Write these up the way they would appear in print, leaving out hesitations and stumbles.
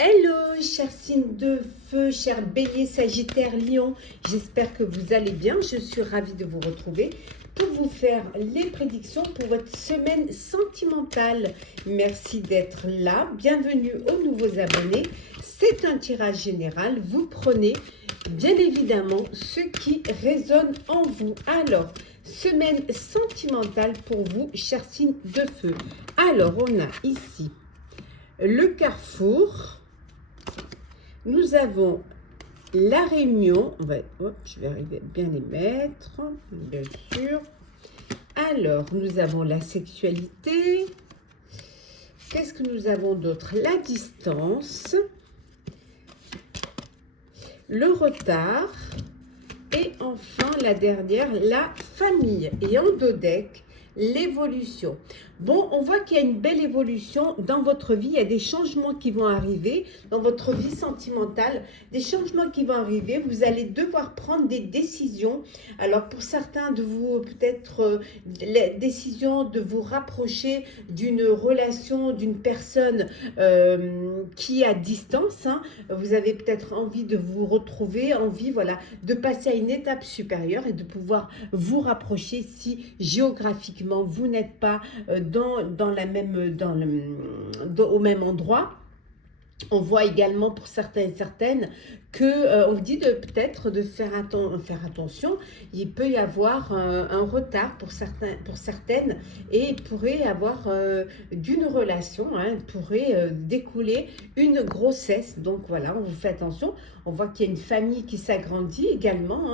Hello, chers signes de feu, chers béliers, sagittaires, lion. J'espère que vous allez bien. Je suis ravie de vous retrouver pour vous faire les prédictions pour votre semaine sentimentale. Merci d'être là. Bienvenue aux nouveaux abonnés. C'est un tirage général. Vous prenez bien évidemment ce qui résonne en vous. Alors, semaine sentimentale pour vous, chers signes de feu. Alors, on a ici le carrefour. Nous avons la réunion, je vais arriver à bien les mettre, bien sûr. Alors, nous avons la sexualité. Qu'est-ce que nous avons d'autre? La distance, le retard et enfin la dernière, la famille. Et en dos deck, l'évolution. Bon, on voit qu'il y a une belle évolution dans votre vie. Il y a des changements qui vont arriver dans votre vie sentimentale. Des changements qui vont arriver. Vous allez devoir prendre des décisions. Alors, pour certains de vous, peut-être la décision de vous rapprocher d'une relation, d'une personne qui est à distance. Vous avez peut-être envie de vous retrouver, envie, voilà, de passer à une étape supérieure et de pouvoir vous rapprocher si géographiquement vous n'êtes pas au même endroit. On voit également pour certains et certaines que on vous dit peut-être de faire attention. Il peut y avoir un retard pour certaines et il pourrait y avoir d'une relation, pourrait découler une grossesse. Donc voilà, on vous fait attention. On voit qu'il y a une famille qui s'agrandit également.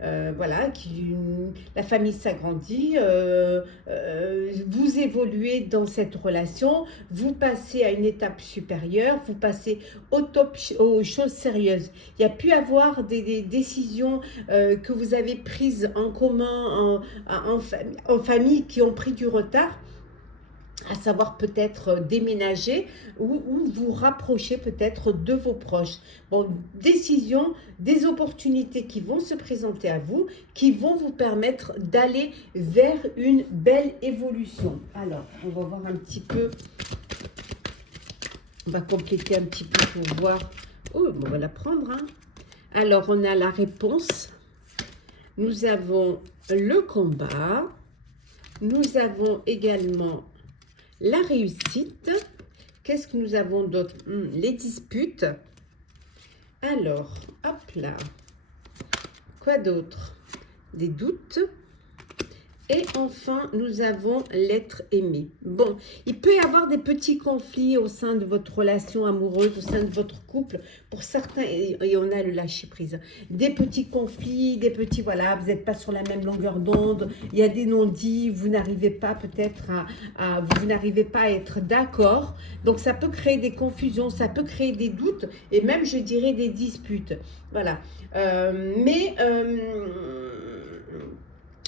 Voilà, la famille s'agrandit. Vous évoluez dans cette relation. Vous passez à une étape supérieure. Vous passez aux choses sérieuses. Il y a pu avoir des décisions que vous avez prises en commun, en famille, qui ont pris du retard, à savoir peut-être déménager ou vous rapprocher peut-être de vos proches. Bon, décision, des opportunités qui vont se présenter à vous, qui vont vous permettre d'aller vers une belle évolution. Alors, on va voir un petit peu. On va compléter un petit peu pour voir. Oh, on va la prendre. Alors, on a la réponse. Nous avons le combat. Nous avons également la réussite. Qu'est-ce que nous avons d'autre? Les disputes. Alors, hop là. Quoi d'autre? Des doutes. Et enfin, nous avons l'être aimé. Bon, il peut y avoir des petits conflits au sein de votre relation amoureuse, au sein de votre couple. Pour certains, et on a le lâcher-prise. Des petits conflits, voilà, vous n'êtes pas sur la même longueur d'onde. Il y a des non-dits, vous n'arrivez pas peut-être vous n'arrivez pas à être d'accord. Donc, ça peut créer des confusions, ça peut créer des doutes et même, je dirais, des disputes. Voilà.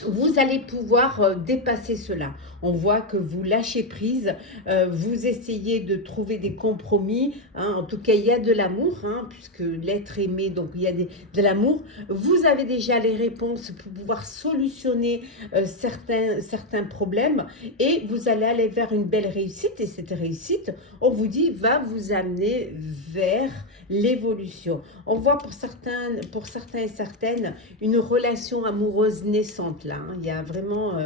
Vous allez pouvoir dépasser cela. On voit que vous lâchez prise, vous essayez de trouver des compromis. En tout cas, il y a de l'amour, puisque l'être aimé, donc il y a de l'amour. Vous avez déjà les réponses pour pouvoir solutionner certains problèmes et vous allez aller vers une belle réussite. Et cette réussite, on vous dit, va vous amener vers l'évolution. On voit pour certains et certaines une relation amoureuse naissante là. Il y a vraiment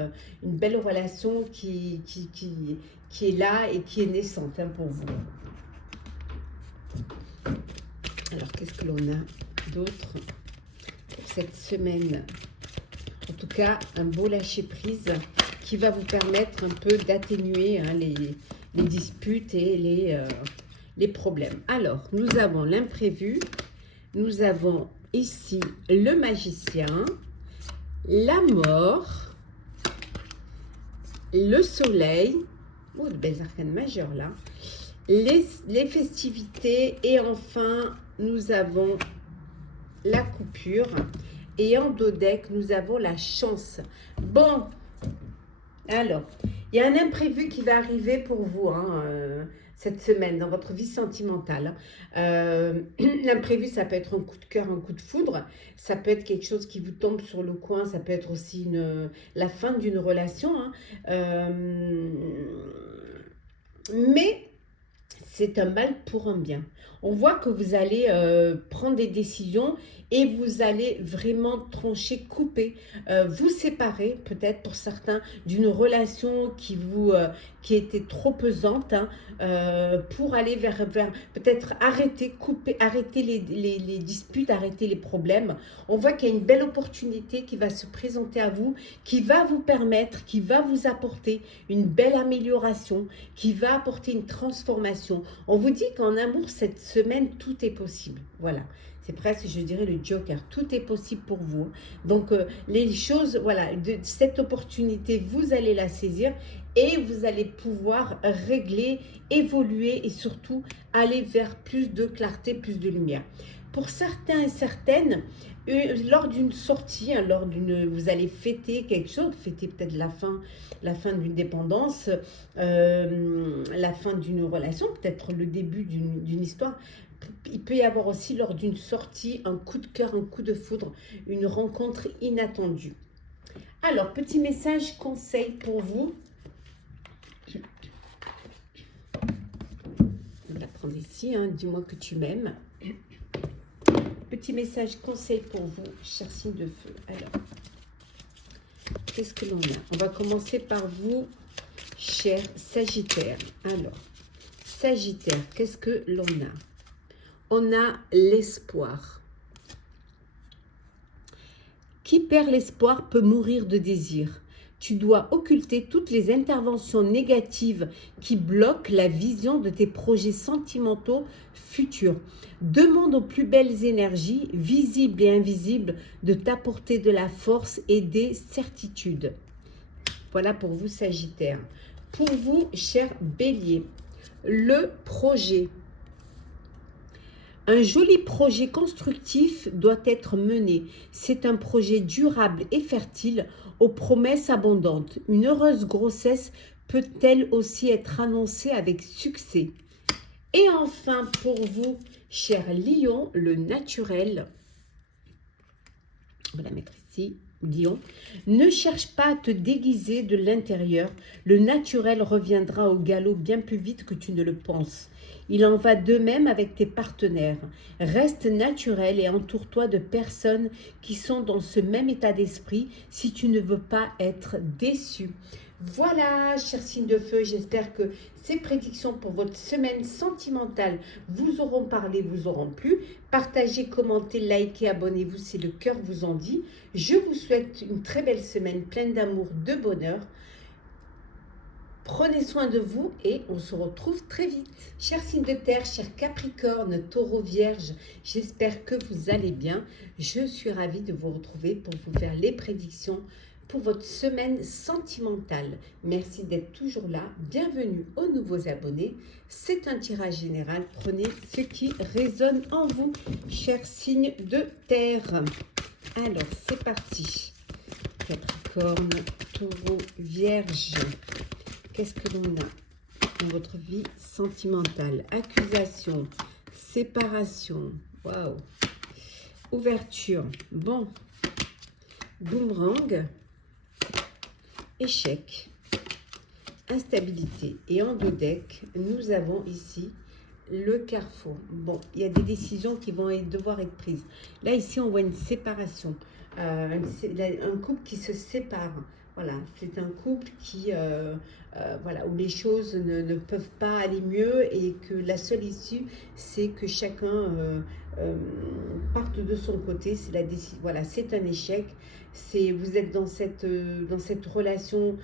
une belle relation qui est là et qui est naissante pour vous. Alors, qu'est-ce que l'on a d'autre pour cette semaine? En tout cas, un beau lâcher-prise qui va vous permettre un peu d'atténuer les disputes et les problèmes. Alors, nous avons l'imprévu, nous avons ici le magicien, la mort, le soleil, de belles arcanes majeures là, les festivités et enfin, nous avons la coupure et en dos deck, nous avons la chance. Bon, alors, il y a un imprévu qui va arriver pour vous cette semaine dans votre vie sentimentale. L'imprévu, ça peut être un coup de cœur, un coup de foudre. Ça peut être quelque chose qui vous tombe sur le coin. Ça peut être aussi la fin d'une relation. Mais c'est un mal pour un bien. On voit que vous allez prendre des décisions et vous allez vraiment trancher, couper, vous séparer peut-être pour certains d'une relation qui était trop pesante, hein, pour aller vers peut-être arrêter, couper, arrêter les disputes, arrêter les problèmes. On voit qu'il y a une belle opportunité qui va se présenter à vous, qui va vous permettre, qui va vous apporter une belle amélioration, qui va apporter une transformation. On vous dit qu'en amour, cette semaine, tout est possible. Voilà. C'est presque, je dirais, le joker. Tout est possible pour vous. Donc, les choses, voilà, de cette opportunité, vous allez la saisir et vous allez pouvoir régler, évoluer et surtout aller vers plus de clarté, plus de lumière. Pour certains et certaines, lors d'une sortie, hein, vous allez fêter quelque chose, fêter peut-être la fin d'une dépendance, la fin d'une relation, peut-être le début d'une histoire. Il peut y avoir aussi lors d'une sortie un coup de cœur, un coup de foudre, une rencontre inattendue. Alors, petit message conseil pour vous. On va la prendre ici, hein, dis-moi que tu m'aimes. Petit message conseil pour vous, chers signes de feu. Alors, qu'est-ce que l'on a? On va commencer par vous, cher Sagittaire. Alors, Sagittaire, qu'est-ce que l'on a? On a l'espoir. Qui perd l'espoir peut mourir de désir. Tu dois occulter toutes les interventions négatives qui bloquent la vision de tes projets sentimentaux futurs. Demande aux plus belles énergies, visibles et invisibles, de t'apporter de la force et des certitudes. Voilà pour vous, Sagittaire. Pour vous, cher Bélier, le projet. Un joli projet constructif doit être mené. C'est un projet durable et fertile aux promesses abondantes. Une heureuse grossesse peut-elle aussi être annoncée avec succès? Et enfin, pour vous, cher Lion, le naturel, on va la mettre ici, Lion, ne cherche pas à te déguiser de l'intérieur. Le naturel reviendra au galop bien plus vite que tu ne le penses. Il en va de même avec tes partenaires. Reste naturel et entoure-toi de personnes qui sont dans ce même état d'esprit si tu ne veux pas être déçu. Voilà, chers signes de feu, j'espère que ces prédictions pour votre semaine sentimentale vous auront parlé, vous auront plu. Partagez, commentez, likez, abonnez-vous si le cœur vous en dit. Je vous souhaite une très belle semaine pleine d'amour, de bonheur. Prenez soin de vous et on se retrouve très vite. Chers signes de terre, chers Capricorne, Taureau, Vierge, j'espère que vous allez bien. Je suis ravie de vous retrouver pour vous faire les prédictions pour votre semaine sentimentale. Merci d'être toujours là. Bienvenue aux nouveaux abonnés. C'est un tirage général. Prenez ce qui résonne en vous, chers signes de terre. Alors, c'est parti. Capricorne, Taureau, Vierge. Qu'est-ce que l'on a dans votre vie sentimentale? Accusation, séparation, waouh, ouverture, bon, boomerang, échec, instabilité. Et en deux decks, nous avons ici le carrefour. Bon, il y a des décisions qui vont devoir être prises. Là, ici, on voit une séparation, un couple qui se sépare. Voilà, c'est un couple qui, voilà, où les choses ne peuvent pas aller mieux et que la seule issue, c'est que chacun parte de son côté. C'est la décision. Voilà, c'est un échec. Vous êtes dans cette relation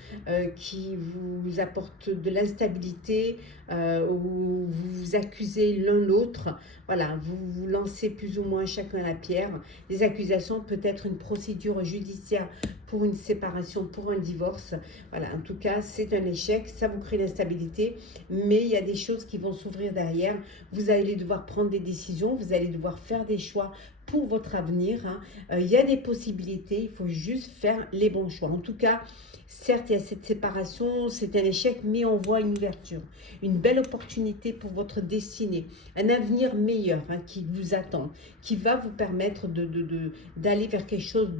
qui vous apporte de l'instabilité, où vous vous accusez l'un l'autre. Voilà, vous vous lancez plus ou moins chacun la pierre. Les accusations, peut-être une procédure judiciaire pour une séparation, pour un divorce. Voilà, en tout cas, c'est un échec. Ça vous crée l'instabilité, mais il y a des choses qui vont s'ouvrir derrière. Vous allez devoir prendre des décisions, vous allez devoir faire des choix pour votre avenir. Il y a des possibilités, il faut juste faire les bons choix. En tout cas, certes, il y a cette séparation, c'est un échec, mais on voit une ouverture, une belle opportunité pour votre destinée, un avenir meilleur qui vous attend, qui va vous permettre d'aller vers quelque chose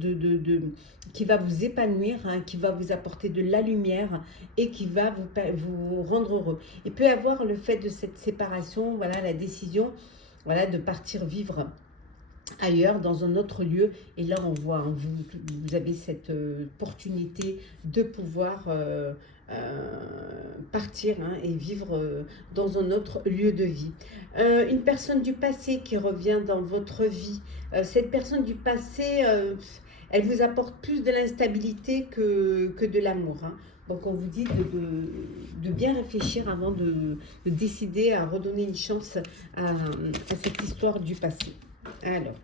qui va vous épanouir, qui va vous apporter de la lumière et qui va vous rendre heureux. Il peut y avoir le fait de cette séparation, voilà, la décision, voilà, de partir vivre ailleurs, dans un autre lieu. Et là, on voit, vous avez cette opportunité de pouvoir partir et vivre dans un autre lieu de vie. Une personne du passé qui revient dans votre vie. Cette personne du passé, elle vous apporte plus de l'instabilité que de l'amour. Donc, on vous dit de bien réfléchir avant de décider à redonner une chance à cette histoire du passé. Alors,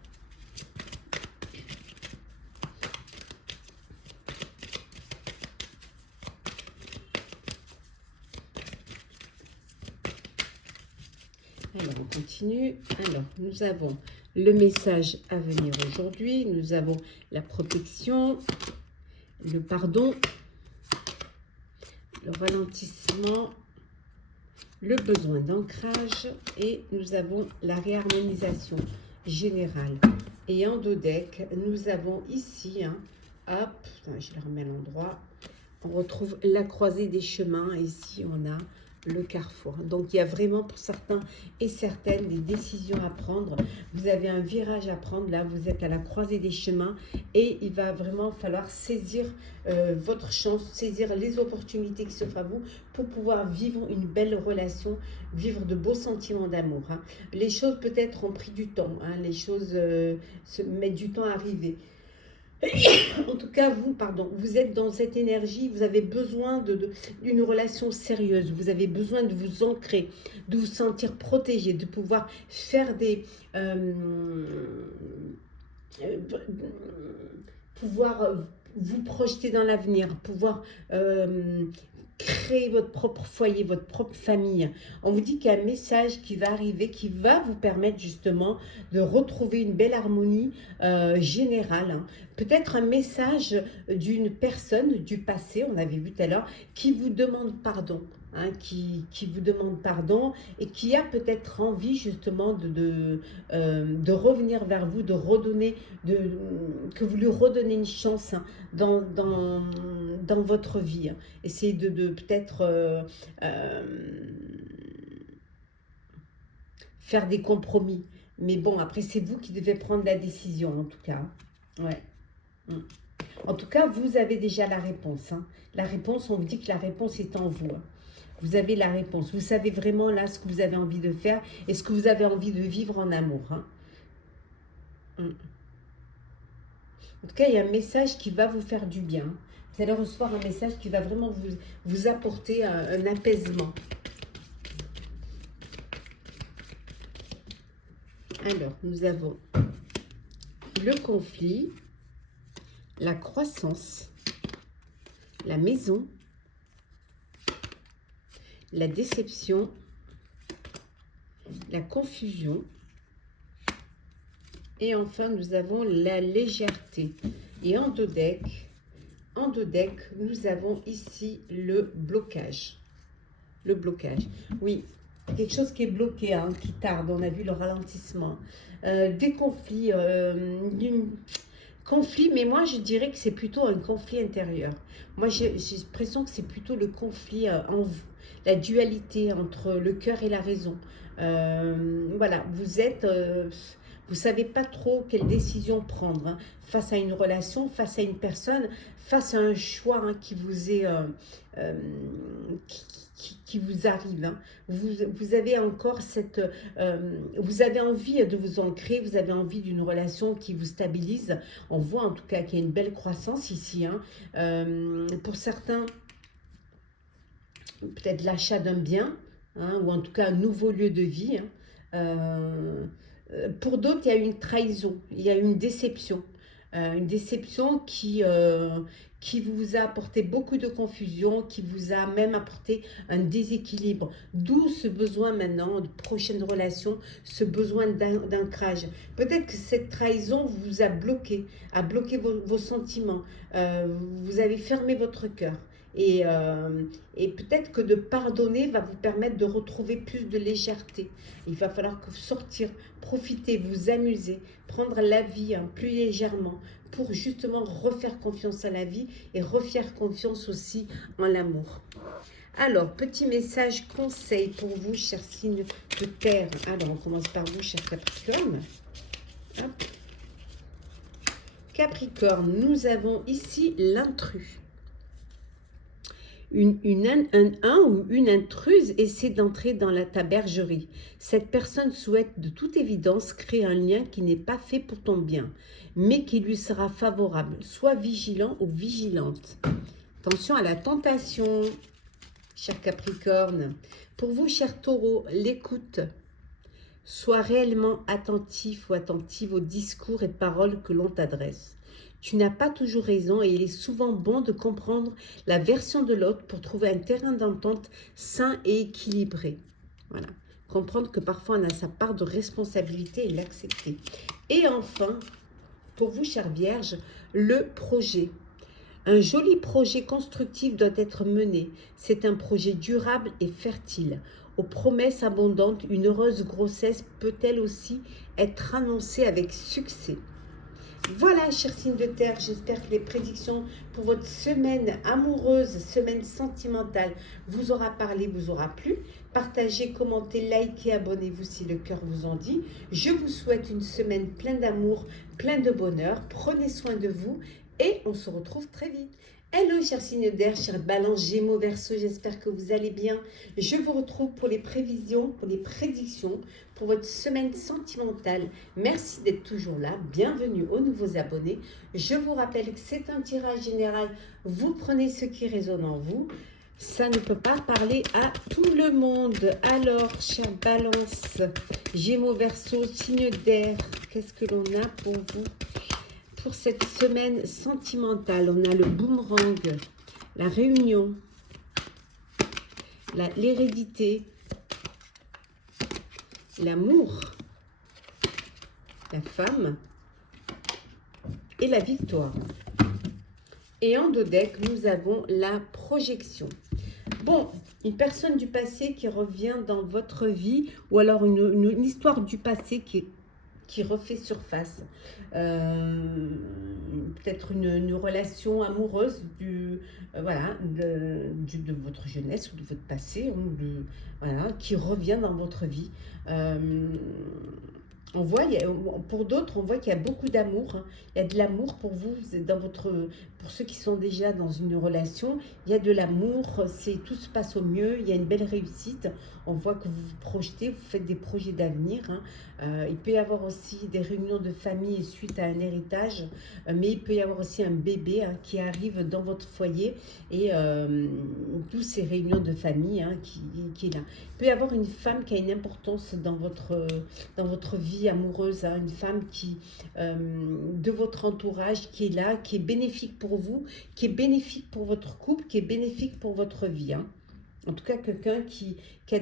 on continue. Alors, nous avons le message à venir aujourd'hui. Nous avons la protection, le pardon, le ralentissement, le besoin d'ancrage et nous avons la réharmonisation générale. Et en dos deck, nous avons ici, hop, je le remets à l'endroit, on retrouve la croisée des chemins. Ici, on a le carrefour. Donc, il y a vraiment pour certains et certaines des décisions à prendre. Vous avez un virage à prendre. Là, vous êtes à la croisée des chemins et il va vraiment falloir saisir votre chance, saisir les opportunités qui s'offrent à vous pour pouvoir vivre une belle relation, vivre de beaux sentiments d'amour. Les choses peut-être ont pris du temps. Les choses mettent du temps à arriver. En tout cas, vous êtes dans cette énergie, vous avez besoin d'une relation sérieuse, vous avez besoin de vous ancrer, de vous sentir protégé, de pouvoir faire pouvoir vous projeter dans l'avenir, pouvoir créer votre propre foyer, votre propre famille. On vous dit qu'il y a un message qui va arriver, qui va vous permettre justement de retrouver une belle harmonie générale. Peut-être un message d'une personne du passé, on avait vu tout à l'heure, qui vous demande pardon. Qui vous demande pardon et qui a peut-être envie justement de revenir vers vous, que vous lui redonnez une chance dans votre vie. Essayez de peut-être faire des compromis. Mais bon, après, c'est vous qui devez prendre la décision, en tout cas. Ouais. En tout cas, vous avez déjà la réponse. La réponse, on vous dit que la réponse est en vous. Vous avez la réponse. Vous savez vraiment là ce que vous avez envie de faire et ce que vous avez envie de vivre en amour. En tout cas, il y a un message qui va vous faire du bien. Vous allez recevoir un message qui va vraiment vous apporter un apaisement. Alors, nous avons le conflit, la croissance, la maison, la déception, la confusion et enfin nous avons la légèreté. Et en dos deck, nous avons ici le blocage. Le blocage, oui, quelque chose qui est bloqué, qui tarde, on a vu le ralentissement, des conflits, conflit, mais moi je dirais que c'est plutôt un conflit intérieur. Moi j'ai l'impression que c'est plutôt le conflit en vous, la dualité entre le cœur et la raison. Voilà, vous savez pas trop quelle décision prendre face à une relation, face à une personne, face à un choix qui vous est qui vous arrive. Vous avez encore cette... vous avez envie de vous ancrer, vous avez envie d'une relation qui vous stabilise. On voit en tout cas qu'il y a une belle croissance ici. Pour certains, peut-être l'achat d'un bien, ou en tout cas un nouveau lieu de vie. Pour d'autres, il y a une trahison, il y a une déception. une déception qui vous a apporté beaucoup de confusion, qui vous a même apporté un déséquilibre. D'où ce besoin maintenant de prochaine relation, ce besoin d'ancrage. Peut-être que cette trahison vous a bloqué vos sentiments. Vous avez fermé votre cœur. Et peut-être que de pardonner va vous permettre de retrouver plus de légèreté. Il va falloir que sortir, profiter, vous amuser, prendre la vie plus légèrement pour justement refaire confiance à la vie et refaire confiance aussi en l'amour. Alors, petit message conseil pour vous, chers signes de terre. Alors, on commence par vous, chers Capricorne. Hop. Capricorne, nous avons ici l'intrus. Un ou une intruse essaie d'entrer dans ta bergerie. Cette personne souhaite de toute évidence créer un lien qui n'est pas fait pour ton bien, mais qui lui sera favorable. Sois vigilant ou vigilante. Attention à la tentation, cher Capricorne. Pour vous, cher Taureau, l'écoute. Sois réellement attentif ou attentive aux discours et paroles que l'on t'adresse. Tu n'as pas toujours raison et il est souvent bon de comprendre la version de l'autre pour trouver un terrain d'entente sain et équilibré. Voilà. Comprendre que parfois on a sa part de responsabilité et l'accepter. Et enfin, pour vous, chère Vierge, le projet. Un joli projet constructif doit être mené. C'est un projet durable et fertile. Aux promesses abondantes, une heureuse grossesse peut-elle aussi être annoncée avec succès. Voilà, chers signes de terre, j'espère que les prédictions pour votre semaine amoureuse, semaine sentimentale, vous aura parlé, vous aura plu. Partagez, commentez, likez, abonnez-vous si le cœur vous en dit. Je vous souhaite une semaine pleine d'amour, pleine de bonheur. Prenez soin de vous et on se retrouve très vite. Hello, chers signes d'air, chers balances, gémeaux, verseaux, j'espère que vous allez bien. Je vous retrouve pour les prévisions, pour les prédictions, pour votre semaine sentimentale. Merci d'être toujours là. Bienvenue aux nouveaux abonnés. Je vous rappelle que c'est un tirage général. Vous prenez ce qui résonne en vous. Ça ne peut pas parler à tout le monde. Alors, chers balances, gémeaux, verseaux, signes d'air, qu'est-ce que l'on a pour vous? Pour cette semaine sentimentale, on a le boomerang, la réunion, l'hérédité, l'amour, la femme et la victoire. Et en dos deck, nous avons la projection. Bon, une personne du passé qui revient dans votre vie ou alors une histoire du passé qui refait surface. Peut-être une relation amoureuse voilà, de votre jeunesse ou de votre passé, voilà, qui revient dans votre vie. On voit, pour d'autres, on voit qu'il y a beaucoup d'amour. Il y a de l'amour pour vous, pour ceux qui sont déjà dans une relation. Il y a de l'amour, tout se passe au mieux. Il y a une belle réussite. On voit que vous vous projetez, vous faites des projets d'avenir. Il peut y avoir aussi des réunions de famille suite à un héritage, mais il peut y avoir aussi un bébé qui arrive dans votre foyer et toutes ces réunions de famille qui est là. Il peut y avoir une femme qui a une importance dans votre vie amoureuse, une femme de votre entourage qui est là, qui est bénéfique pour vous, qui est bénéfique pour votre couple, qui est bénéfique pour votre vie. En tout cas, quelqu'un qui a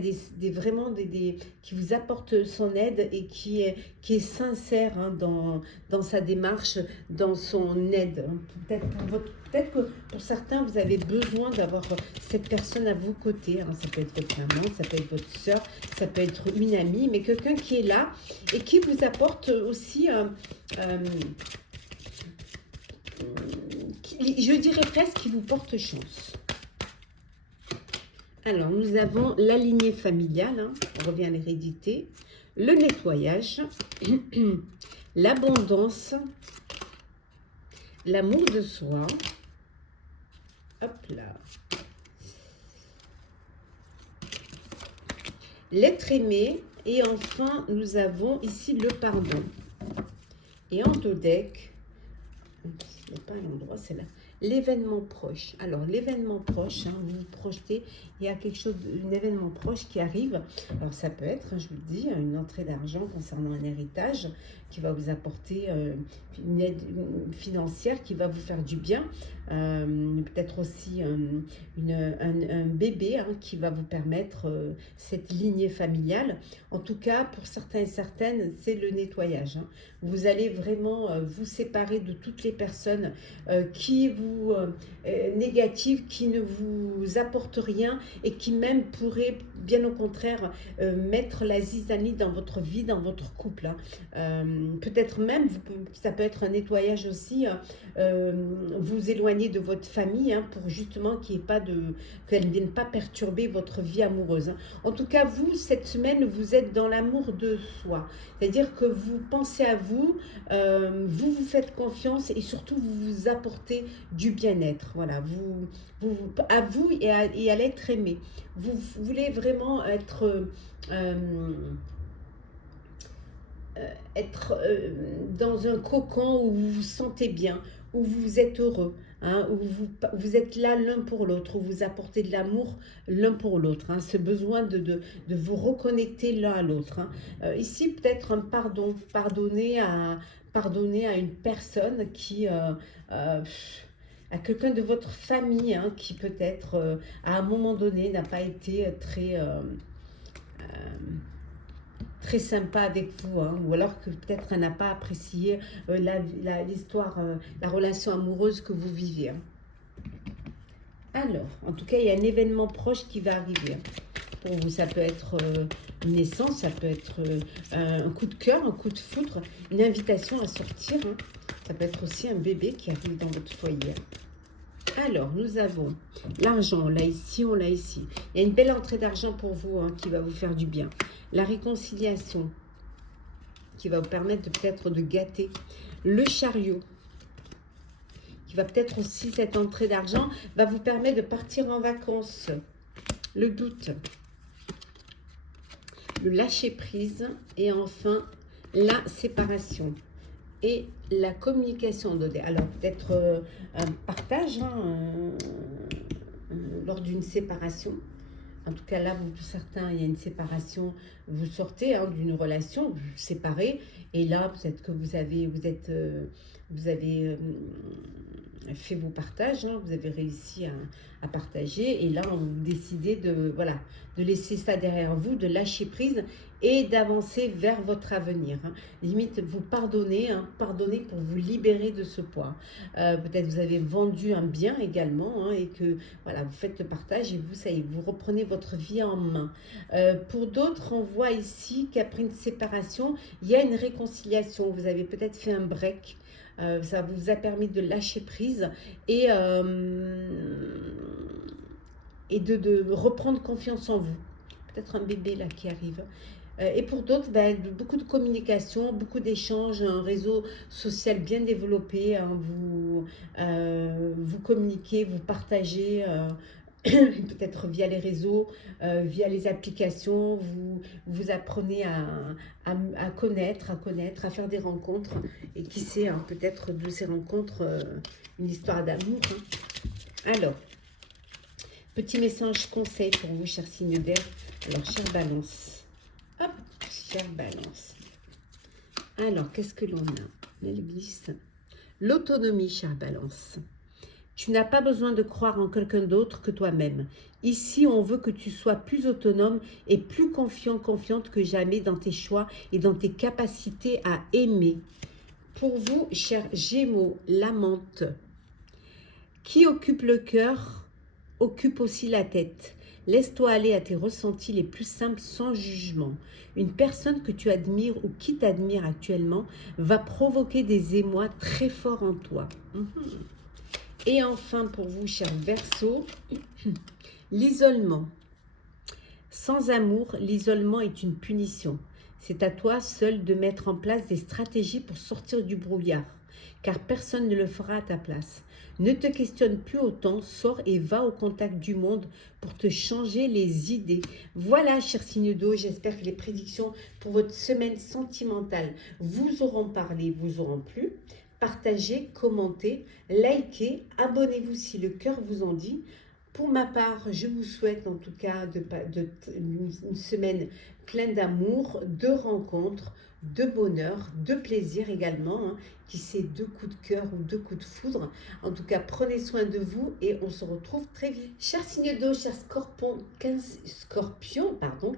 vraiment qui vous apporte son aide et qui est sincère dans sa démarche, dans son aide. Peut-être que pour certains, vous avez besoin d'avoir cette personne à vos côtés. Ça peut être votre maman, ça peut être votre soeur, ça peut être une amie, mais quelqu'un qui est là et qui vous apporte aussi, je dirais presque, qui vous porte chance. Alors, nous avons la lignée familiale, on revient à l'hérédité, le nettoyage, l'abondance, l'amour de soi, hop là, l'être aimé, et enfin, nous avons ici le pardon. Et en dos deck, il n'y a pas un endroit, c'est là, l'événement proche. Alors, l'événement proche, hein, vous vous projetez, il y a quelque chose, un événement proche qui arrive. Alors, ça peut être, hein, je vous le dis, une entrée d'argent concernant un héritage qui va vous apporter une aide financière qui va vous faire du bien. Peut-être aussi un bébé hein, qui va vous permettre cette lignée familiale. En tout cas, pour certains et certaines, c'est le nettoyage. Hein. Vous allez vraiment vous séparer de toutes les personnes qui vous négatives, qui ne vous apportent rien et qui même pourraient, bien au contraire, mettre la zizanie dans votre vie, dans votre couple. Hein. Peut-être même, ça peut être un nettoyage aussi, vous éloigner de votre famille hein, pour justement qu'elle ne vienne pas perturber votre vie amoureuse. Hein. En tout cas, vous, cette semaine, vous êtes dans l'amour de soi. C'est-à-dire que vous pensez à vous, vous vous faites confiance et surtout vous vous apportez du bien-être. Voilà, à vous et à l'être aimé. Vous voulez vraiment être dans un cocon où vous vous sentez bien, où vous êtes heureux, hein, où vous êtes là l'un pour l'autre, où vous apportez de l'amour l'un pour l'autre. Hein, ce besoin de vous reconnecter l'un à l'autre. Hein. Ici, peut-être un pardonner à une personne qui... à quelqu'un de votre famille hein, qui peut-être à un moment donné n'a pas été très sympa avec vous, hein, ou alors que peut-être elle n'a pas apprécié l'histoire, la relation amoureuse que vous vivez. Hein. Alors, en tout cas, il y a un événement proche qui va arriver. Hein. Pour vous, ça peut être une naissance, ça peut être un coup de cœur, un coup de foudre, une invitation à sortir. Hein. Ça peut être aussi un bébé qui arrive dans votre foyer. Alors, nous avons l'argent, on l'a ici, on l'a ici. Il y a une belle entrée d'argent pour vous hein, qui va vous faire du bien. La réconciliation qui va vous permettre peut-être de gâter. Le chariot qui va peut-être aussi, cette entrée d'argent, va vous permettre de partir en vacances. Le doute. Le lâcher prise et enfin la séparation. Et la communication donnée. Alors, peut-être un partage hein, lors d'une séparation. En tout cas, là, pour certains, il y a une séparation. Vous sortez hein, d'une relation, vous vous séparez. Et là, peut-être que vous avez fait vos partages. Hein, vous avez réussi à partager. Et là, vous décidez de laisser ça derrière vous, de lâcher prise et d'avancer vers votre avenir. Hein. Limite, vous pardonnez, hein, pardonnez pour vous libérer de ce poids. Peut-être vous avez vendu un bien également hein, et que voilà, vous faites le partage et vous, ça y est, vous reprenez votre vie en main. Pour d'autres, on voit ici qu'après une séparation, il y a une réconciliation. Vous avez peut-être fait un break. Ça vous a permis de lâcher prise et de reprendre confiance en vous. Peut-être un bébé là qui arrive. Et pour d'autres, beaucoup de communication, beaucoup d'échanges, un réseau social bien développé. Hein, vous communiquez, vous partagez, peut-être via les réseaux, via les applications. Vous apprenez à connaître, à faire des rencontres. Et qui sait, hein, peut-être de ces rencontres, une histoire d'amour. Hein. Alors, petit message conseil pour vous, chers signes d'air. Alors, chère Balance. Hop, chère Balance. Alors, qu'est-ce que l'on a? Elle glisse. L'autonomie, chère Balance. Tu n'as pas besoin de croire en quelqu'un d'autre que toi-même. Ici, on veut que tu sois plus autonome et plus confiante que jamais dans tes choix et dans tes capacités à aimer. Pour vous, chers Gémeaux, l'amante, qui occupe le cœur, occupe aussi la tête. Laisse-toi aller à tes ressentis les plus simples sans jugement. Une personne que tu admires ou qui t'admire actuellement va provoquer des émois très forts en toi. Et enfin, pour vous, chers Verseaux, l'isolement. Sans amour, l'isolement est une punition. C'est à toi seul de mettre en place des stratégies pour sortir du brouillard, car personne ne le fera à ta place. Ne te questionne plus autant, sors et va au contact du monde pour te changer les idées. Voilà, chers signes d'eau, j'espère que les prédictions pour votre semaine sentimentale vous auront parlé, vous auront plu. partagez, commentez, likez, abonnez-vous si le cœur vous en dit. Pour ma part, je vous souhaite en tout cas une semaine pleine d'amour, de rencontres, de bonheur, de plaisir également, hein, qui c'est 2 coups de cœur ou 2 coups de foudre. En tout cas, prenez soin de vous et on se retrouve très vite. Chers signes d'eau, chers scorpions,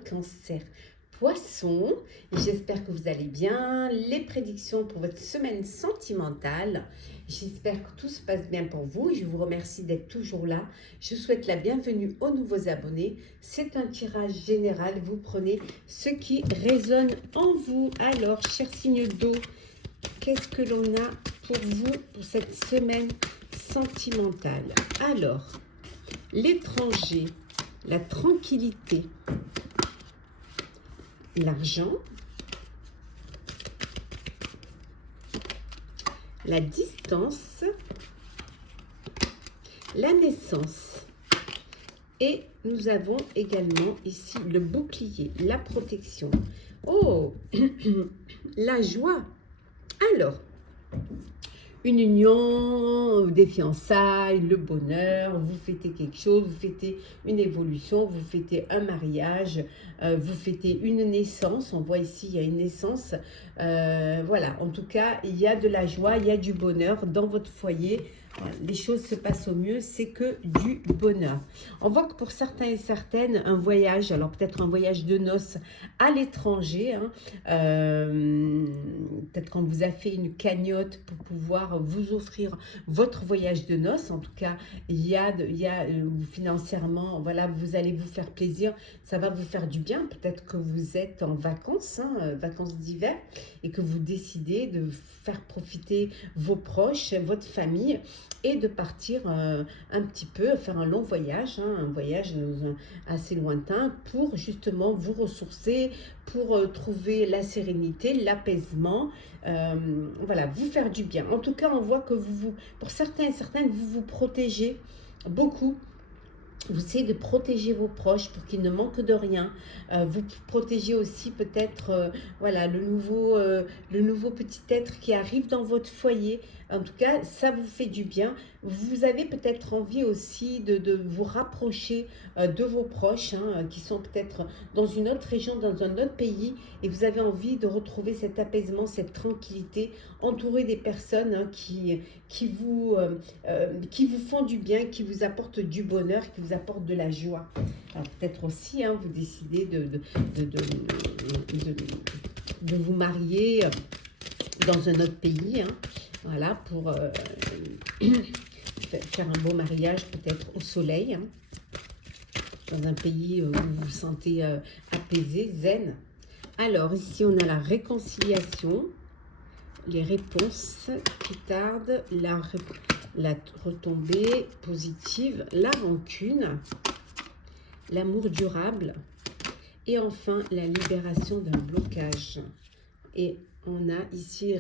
cancer, poisson, j'espère que vous allez bien. Les prédictions pour votre semaine sentimentale, j'espère que tout se passe bien pour vous. Je vous remercie d'être toujours là. Je souhaite la bienvenue aux nouveaux abonnés. C'est un tirage général. Vous prenez ce qui résonne en vous. Alors, chers signes d'eau, qu'est-ce que l'on a pour vous pour cette semaine sentimentale? Alors, l'étranger, la tranquillité, l'argent, la distance, la naissance. Et nous avons également ici le bouclier, la protection. Oh, la joie. Alors, une union, des fiançailles, le bonheur, vous fêtez quelque chose, vous fêtez une évolution, vous fêtez un mariage, vous fêtez une naissance. On voit ici, il y a une naissance. Voilà, en tout cas, il y a de la joie, il y a du bonheur dans votre foyer. Les choses se passent au mieux, c'est que du bonheur. On voit que pour certains et certaines, un voyage, alors peut-être un voyage de noces à l'étranger, hein, peut-être qu'on vous a fait une cagnotte pour pouvoir vous offrir votre voyage de noces. En tout cas, il y a financièrement, voilà, vous allez vous faire plaisir, ça va vous faire du bien. Peut-être que vous êtes en vacances, hein, vacances d'hiver, et que vous décidez de faire profiter vos proches, votre famille, et de partir un petit peu, faire un long voyage, hein, un voyage assez lointain pour justement vous ressourcer, pour trouver la sérénité, l'apaisement, voilà, vous faire du bien. En tout cas, on voit que pour certains et certaines, vous vous protégez beaucoup. Vous essayez de protéger vos proches pour qu'ils ne manquent de rien. Vous protégez aussi peut-être voilà, le nouveau petit être qui arrive dans votre foyer. En tout cas, ça vous fait du bien. Vous avez peut-être envie aussi de vous rapprocher de vos proches, hein, qui sont peut-être dans une autre région, dans un autre pays, et vous avez envie de retrouver cet apaisement, cette tranquillité, entouré des personnes, hein, qui vous font du bien, qui vous apportent du bonheur, qui vous apportent de la joie. Alors peut-être aussi, hein, vous décidez de vous marier dans un autre pays, hein, voilà, pour faire un beau mariage, peut-être au soleil, hein, dans un pays où vous vous sentez apaisé, zen. Alors ici, on a la réconciliation, les réponses qui tardent, la retombée positive, la rancune, l'amour durable et enfin la libération d'un blocage. Et on a ici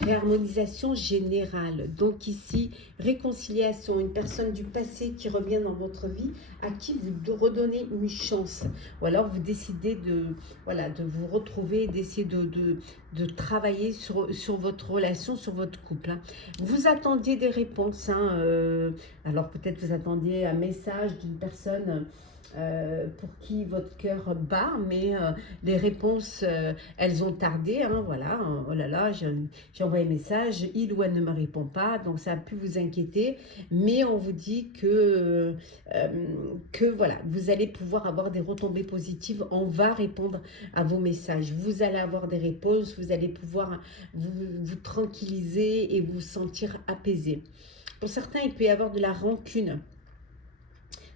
réharmonisation générale. Donc ici, réconciliation, une personne du passé qui revient dans votre vie, à qui vous redonnez une chance. Ou alors vous décidez de vous retrouver, d'essayer de travailler sur votre relation, sur votre couple, hein. Vous attendiez des réponses, hein, alors peut-être vous attendiez un message d'une personne pour qui votre cœur bat, mais les réponses, elles ont tardé, hein, voilà, oh là là, j'ai envoyé un message, il ou elle ne me répond pas, donc ça a pu vous inquiéter, mais on vous dit que voilà, vous allez pouvoir avoir des retombées positives, on va répondre à vos messages, vous allez avoir des réponses, vous allez pouvoir vous tranquilliser et vous sentir apaisé. Pour certains, il peut y avoir de la rancune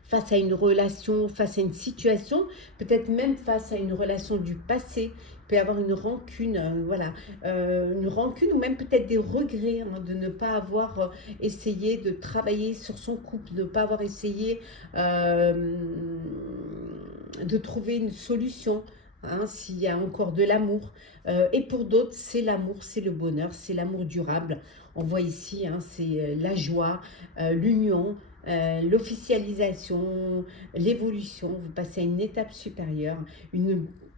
face à une relation, face à une situation, peut-être même face à une relation du passé. Il peut y avoir une rancune, voilà, une rancune ou même peut-être des regrets, hein, de ne pas avoir essayé de travailler sur son couple, de ne pas avoir essayé de trouver une solution, hein, s'il y a encore de l'amour. Et pour d'autres, c'est l'amour, c'est le bonheur, c'est l'amour durable. On voit ici, hein, c'est la joie, l'union, l'officialisation, l'évolution. Vous passez à une étape supérieure,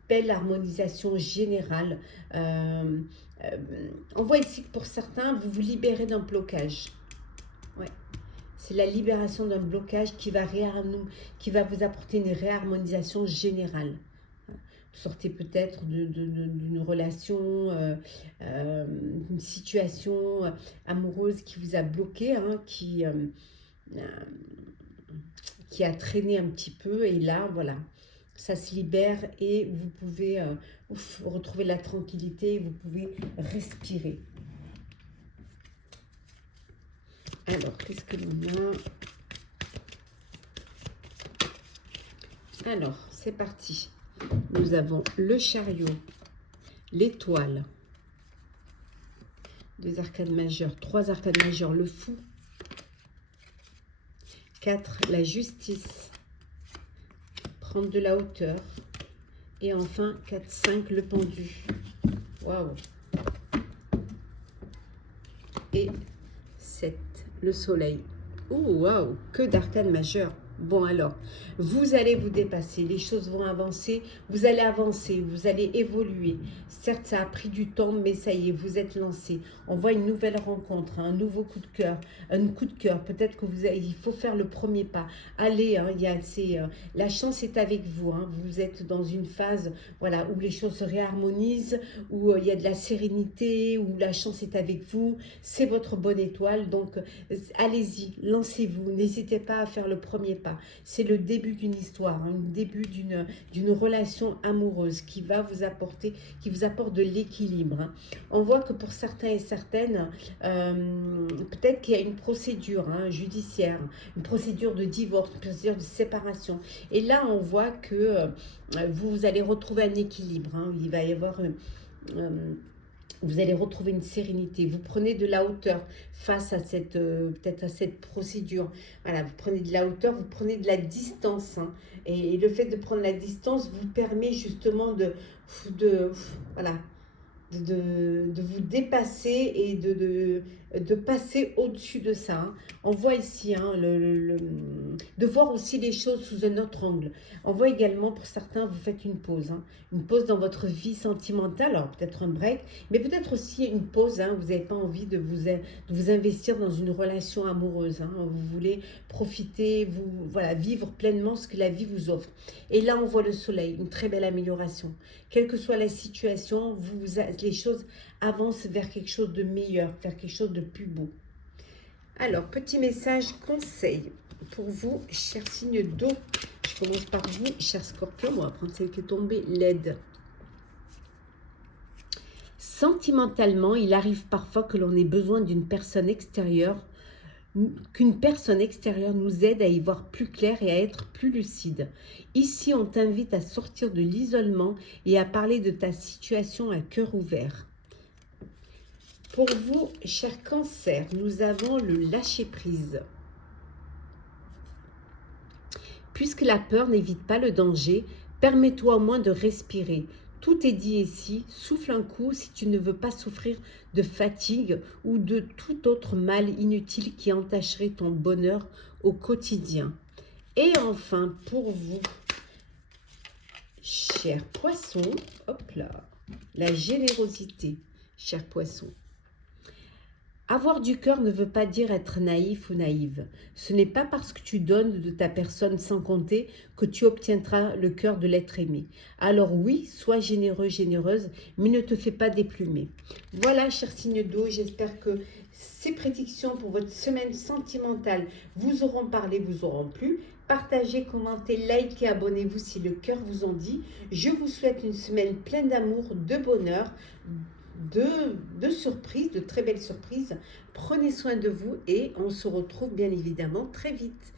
belle harmonisation générale. On voit ici que pour certains, vous vous libérez d'un blocage. Ouais. C'est la libération d'un blocage qui va vous apporter une réharmonisation générale. Vous sortez peut-être d'une relation, d'une situation amoureuse qui vous a bloqué, hein, qui a traîné un petit peu. Et là, voilà, ça se libère et vous pouvez retrouver la tranquillité, vous pouvez respirer. Alors, qu'est-ce que l'on a? Alors, c'est parti. Nous avons le chariot, l'étoile, 2 arcades majeures, 3 arcades majeures, le fou, 4, la justice, prendre de la hauteur, et enfin 4, 5, le pendu. Waouh! Et 7, le soleil. Oh, waouh! Que d'arcades majeures! Bon alors, vous allez vous dépasser, les choses vont avancer, vous allez évoluer. Certes, ça a pris du temps, mais ça y est, vous êtes lancé. On voit une nouvelle rencontre, un nouveau coup de cœur, un coup de cœur. Peut-être que il faut faire le premier pas. Allez, hein, la chance est avec vous. Hein. Vous êtes dans une phase, voilà, où les choses se réharmonisent, où il y a de la sérénité, où la chance est avec vous. C'est votre bonne étoile, donc allez-y, lancez-vous. N'hésitez pas à faire le premier pas. C'est le début d'une histoire, hein, le début d'une relation amoureuse qui va vous apporter, qui vous apporte de l'équilibre. Hein. On voit que pour certains et certaines, peut-être qu'il y a une procédure judiciaire, une procédure de divorce, une procédure de séparation. Et là, on voit que vous allez retrouver un équilibre. Hein. Il va y avoir... vous allez retrouver une sérénité. Vous prenez de la hauteur face à cette, peut-être à cette procédure. Voilà, vous prenez de la hauteur, vous prenez de la distance. Hein. Et le fait de prendre la distance vous permet justement voilà, de vous dépasser et de passer au-dessus de ça. Hein. On voit ici de voir aussi les choses sous un autre angle. On voit également, pour certains, vous faites une pause dans votre vie sentimentale, alors peut-être un break, mais peut-être aussi une pause. Hein, vous n'avez pas envie de vous investir dans une relation amoureuse. Hein, vous voulez profiter, voilà, vivre pleinement ce que la vie vous offre. Et là, on voit le soleil, une très belle amélioration. Quelle que soit la situation, les choses avancent vers quelque chose de meilleur, vers quelque chose de plus beau. Alors, petit message conseil pour vous, chers signes d'eau. Je commence par vous, cher Scorpion. On va prendre celle qui est tombée, l'aide. Sentimentalement, il arrive parfois que l'on ait besoin d'une personne extérieure, qu'une personne extérieure nous aide à y voir plus clair et à être plus lucide. Ici, on t'invite à sortir de l'isolement et à parler de ta situation à cœur ouvert. Pour vous, cher Cancer, nous avons le lâcher-prise. Puisque la peur n'évite pas le danger, permets-toi au moins de respirer. Tout est dit ici, souffle un coup si tu ne veux pas souffrir de fatigue ou de tout autre mal inutile qui entacherait ton bonheur au quotidien. Et enfin, pour vous, cher Poisson, hop là, la générosité, cher Poisson. Avoir du cœur ne veut pas dire être naïf ou naïve. Ce n'est pas parce que tu donnes de ta personne sans compter que tu obtiendras le cœur de l'être aimé. Alors oui, sois généreux, généreuse, mais ne te fais pas déplumer. Voilà, chers signes d'eau, j'espère que ces prédictions pour votre semaine sentimentale vous auront parlé, vous auront plu. Partagez, commentez, likez, abonnez-vous si le cœur vous en dit. Je vous souhaite une semaine pleine d'amour, de bonheur, de surprises, de très belles surprises. Prenez soin de vous et on se retrouve bien évidemment très vite.